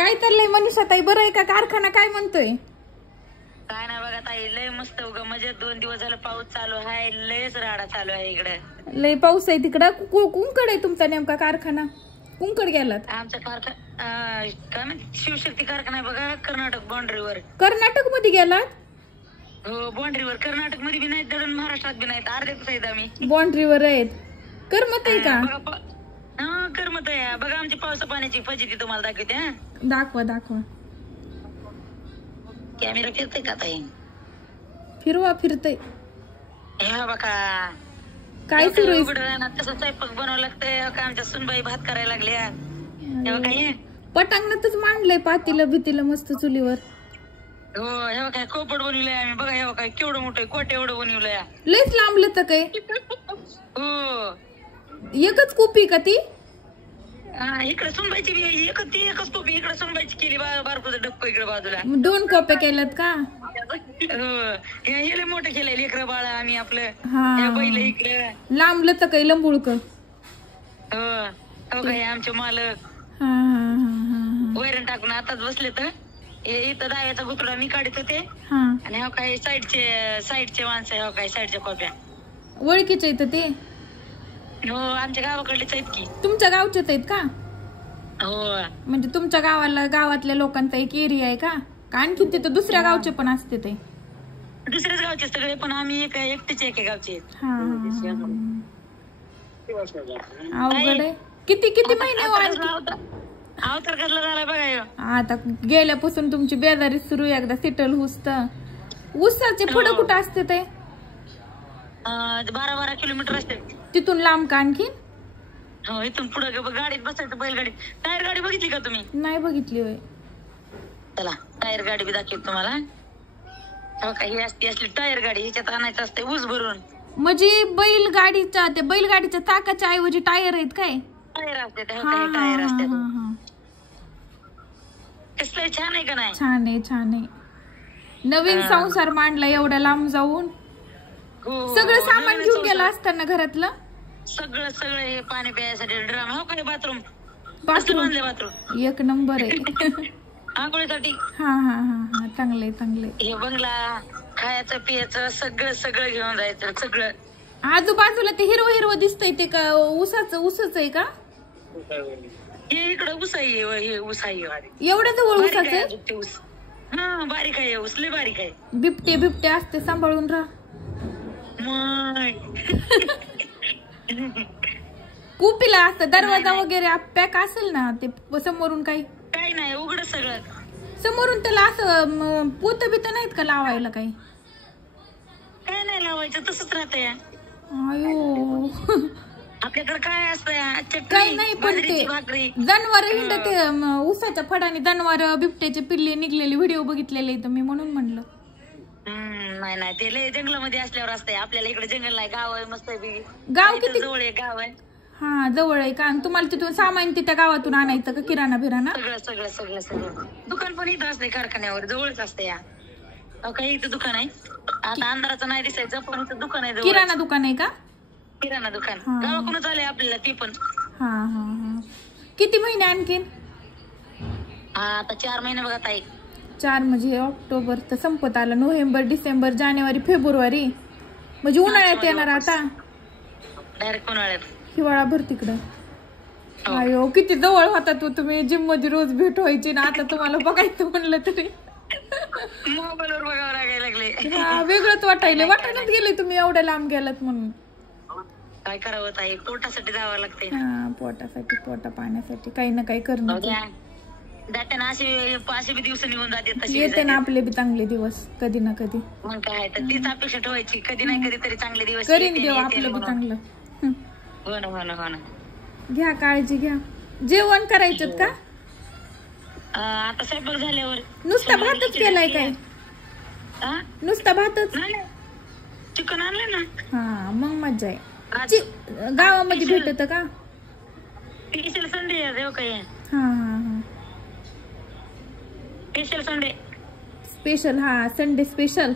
काय चाललंय मनीषा ताई, बरं आहे का? कारखाना काय म्हणतोय? काय नाही बघा ताई, लय मस्त उगा म्हणजे 2 दिवस झालं पाऊस चालू आहे, लयच राडा चालू आहे इकडे. लय पाऊस आहे तिकडं. कुंकड आहे तुमचा नेमका कारखाना? कुंकड गेलात? आमचा कारखाना काय म्हणते शिवशक्ती कारखाना आहे बघा, कर्नाटक बाउंड्रीवर. कर्नाटक मध्ये गेलात? हो बाउंड्रीवर. कर्नाटक मध्ये बी नाहीत दळण, महाराष्ट्रात बी नाहीत, अर्ध्यातच आहेत आम्ही. बाउंड्रीवर आहेत. करमत आहे का? हा करमत आहे बघा. आमची पावसा पाण्याची फजिती तुम्हाला दाखवते. हा दाखवा दाखवा. कॅमेरा फिरतय का ताई? फिरवा, फिरतय. हे बघा काय सुरू आहे? उघडं तसं स्वयंपाक बनावं लागतंय. का आमच्या सुनबाई भात करायला लागल्या. हे बघा हे पटांगणातच मांडलंय पातीला बितीला मस्त चुलीवर. हो हे बघा कोपड बनवलंय आम्ही. बघा हे बघा केवढं मोठं कोटे एवढं बनवलंय. लयच लांबलं तर काय? हो एकच कोपी का ती? इकडे सुनबाईची बी एकच कोपी इकडे सुनबाईची केली. बारकोचं डक्क इकडे बाजूला. 2 कोप्या केल्यात का? हो हे मोठं केलंय लेकरं बाळा आम्ही आपलं. हा बैल इकडे लांबलं तर काही लंबुळक. हो काय आमचे मालक हा हा हा वैरण टाकून आताच बसले तर इथं दाव्याचा गुतडा मी काढत होते. हा. आणि हो काय साईडचे माणसं. हो काय साईडच्या कॉप्या ओळखीचे आहेत ते? हो आमच्या गावाकडलेच आहेत की. तुमच्या गावचेच आहेत का? हो म्हणजे तुमच्या गावातल्या लोकांचा एक एरिया आहे का? आणखी तिथं दुसऱ्या गावचे पण असते ते? दुसऱ्याच गावचे सगळे, पण आम्ही एकटेच एका गावचे आहेत. अवघड आहे. किती महिने अवतार कसला झाला बघा. आता गेल्यापासून तुमची बेजारी सुरू आहे. एकदा सेटल होऊस तर. ऊसाचे पुढे कुठं असते ते? 12 किलोमीटर असते. तिथून लांब का आणखी? हो इथून पुढे गाडीत बसायचं. बैलगाडी टायर गाडी बघितली का तुम्ही? नाही बघितली होय. चला टायर गाडी बी दाखवत तुम्हाला. हो का ही असली टायर गाडी. ह्याच्यात आणायचं असते ऊस भरून. म्हणजे बैलगाडीच्या चाकाच्या ऐवजी टायर आहेत काय? टायर असते टायर असते. कसलं छान आहे का नाही? छान आहे छान आहे. नवीन संसार मांडला एवढ्या लांब जाऊन. सगळं सामान घेऊन गेला असताना घरातलं सगळं हे पाणी प्यायसाठी ड्रम. हो काय बाथरूम बाथरूम एक नंबर आहे. आंघोळीसाठी. हा हा हा हा चांगलंय चांगलंय. हे बंगला खायचं पियाचं सगळं घेऊन जायचं सगळं. आजूबाजूला ते हिरवं दिसतंय ते का ऊसच आहे का? हे इकडं ऊस आहे. हे ऊस आहे एवढ्या जवळ ऊसाचं? ऊस हा बारीक आहे. ऊस लय बारीक आहे. बिबटे असते सांभाळून राहा. कुपीला असतं दरवाजा वगैरे पॅक असेल ना ते समोरून? काही नाही उघड सगळं समोरून. त्याला असं पोत बित नाहीत का लावायला? काही काय नाही लावायचं तसंच राहतंय. अयो आपल्याकडे काय असतं काही नाही. पण ते जनावर हिंडते ऊसाच्या फडाने जनावर बिबट्याचे पिल्ले निघलेले व्हिडिओ बघितलेले मी म्हणून म्हणलं. नाही ते लय जंगलामध्ये असल्यावर असतंय. आपल्याला इकडे जंगल नाही. गाव आहे मस्त. गाव किती जवळ आहे? गाव आहे. हा जवळ आहे का? तुम्हाला तिथून सामान त्या गावातून आणायचं का? किराणा बिराणा सगळं दुकान पण इथं असते कारखान्यावर जवळच असते. या काही इथं दुकान आहे. आता अंधाराचं नाही दिसायचं पण इथं दुकान आहे. किराणा दुकान आहे का? किराणा दुकान गावाकडूनच आलंय आपल्याला ती पण. हा किती महिने आणखीन? आता 4 महिने बघा ताई. 4 म्हणजे ऑक्टोबर तर संपत आला. नोव्हेंबर डिसेंबर जानेवारी फेब्रुवारी म्हणजे उन्हाळ्यात येणार आता. डायरेक्ट उन्हाळ्यात. हिवाळा भर तिकडं. अयो किती जवळ होता तुम्ही. जिम मध्ये रोज भेट व्हायची ना. आता तुम्हाला बघायचं म्हणलं तरी मोबाईलवर बघावं लागायला लागले. वेगळंच वाटायलाच गेले तुम्ही एवढ्या लांब गेलात म्हणून. काय करावं ताई पोटासाठी जावं लागते. पोटासाठी पोटा पाण्यासाठी काही ना काही करणं. जाताना असे बी दिवस निघून जाते. येते ना आपले बी चांगले दिवस कधी ना कधी. मग काय तर तीच अपेक्षा ठेवायची. कधी नाही कधी तरी चांगले दिवस करीन देऊ आपलं बी चांगलं. हो ना घ्या काळजी घ्या. जेवण करायचं का? आता स्वयंपाक झाल्यावर. नुसता भातच केलाय काय? नुसता भातच? चिकन आणलं ना. हा मग मजा आहे. गावामध्ये भेटत का? स्पेशल संडे आहे काय? हा special Sunday. Special Sunday special.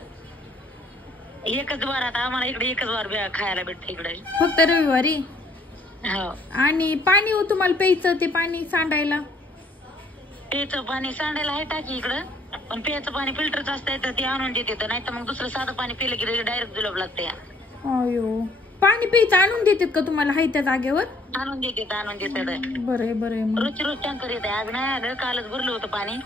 एकच वार आता आम्हाला इकडे एकच वार खायला भेटतं इकडे. फक्त रविवारी? हो. आणि पाणी तुम्हाला प्यायचं ते पाणी सांडायला? प्यायचं पाणी सांडायला आहे टाकी इकडं, पण प्यायचं पाणी फिल्टरचं असतंय तर ते आणून देते, नाही तर मग दुसरं साधं पाणी पिलं की डायरेक्ट जुलाब लागते. अयो, पाणी प्यायचं आणून देतात का तुम्हाला हाय त्या जागेवर? आणून देते. बरं बरं. रोज टँकर येते. आज नाही आलं, कालच भरलं होतं पाणी.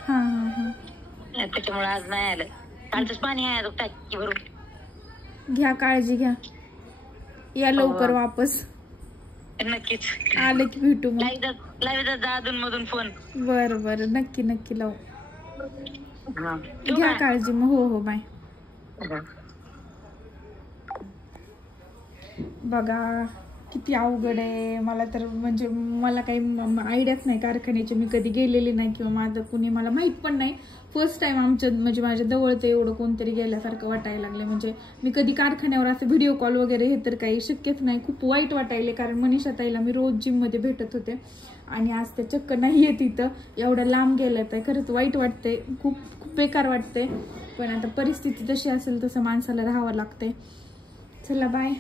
त्याच्यामुळे आज नाही आलं. कालच पाणी आहे टाकी भरून. घ्या काळजी घ्या, या लवकर वापस. नक्कीच आलं की भेटू मग. लाईव्ह जा अधून मधून फोन. बरं बरं, नक्की लावू. घ्या काळजी मग. हो बाय. बघा किती अवघड आहे. मला तर म्हणजे मला काही आयडियाच नाही कारखान्याची, मी कधी गेलेली नाही किंवा माझं कुणी मला माहित पण नाही. फर्स्ट टाइम आमच्या म्हणजे माझ्या जवळचं एवढं कोणतरी गेल्यासारखं वाटायला लागले. म्हणजे मी कधी कारखान्यावर असं व्हिडिओ कॉल वगैरे हे तर काही शक्यच नाही. खूप वाईट वाटायले, कारण मनीषा ताईला मी रोज जिम मध्ये भेटत होते आणि आज त्या चक्क नाहीये तिथं. एवढं लांब गेलं तर खरंच वाईट वाटते, खूप बेकार वाटते. पण आता परिस्थिती जशी असेल तसं माणसाला राहावं लागते. चला बाय.